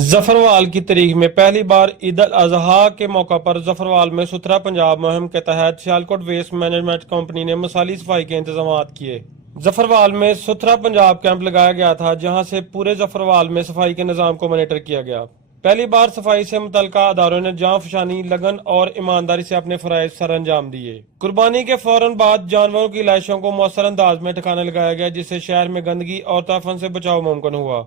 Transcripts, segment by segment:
जफरवाल की तारीख में पहली बार ईद-उल-अजहा के मौका पर जफरवाल में सुथरा पंजाब मुहिम के तहत सियालकोट वेस्ट मैनेजमेंट कंपनी ने मसाली सफाई के इंतजाम किए। जफरवाल में सुथरा पंजाब कैंप लगाया गया था, जहां से पूरे जफरवाल में सफाई के निजाम को मॉनिटर किया गया। पहली बार सफाई से मुतल्लिका अदारों ने जान फशानी, लगन और ईमानदारी से अपने फराइज सर अंजाम दिए। कुर्बानी के फौरन बाद जानवरों की लाशों को मौसर अंदाज में ठिकाने लगाया गया, जिससे शहर में गंदगी और ताफन से बचाव मुमकिन हुआ।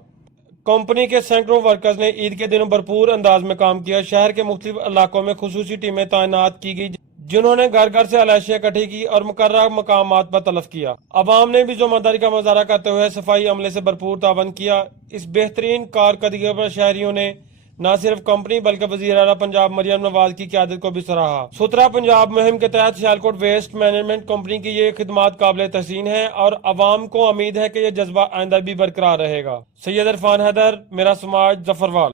कंपनी के सैकड़ों वर्कर्स ने ईद के दिनों भरपूर अंदाज में काम किया। शहर के मुख्तलिफ इलाकों में खुसूसी टीमें तैनात की गई, जिन्होंने घर घर से अलाशियां इकट्ठी की और मुकर्रर मकामात पर तलब किया। अवाम ने भी ईमानदारी का मुजाहरा करते हुए सफाई अमले से भरपूर तावन किया। इस बेहतरीन कारकर्दगी पर शहरियों ने न सिर्फ कंपनी बल्कि वज़ीर आला पंजाब मरियम नवाज की क़यादत को भी सराहा। सुथरा पंजाब मुहिम के तहत सियालकोट वेस्ट मैनेजमेंट कंपनी की ये खिदमात काबिल तहसीन है और अवाम को उम्मीद है कि यह जज्बा आइंदा भी बरकरार रहेगा। सैयद इरफान हैदर, मेरा समाज, जफरवाल।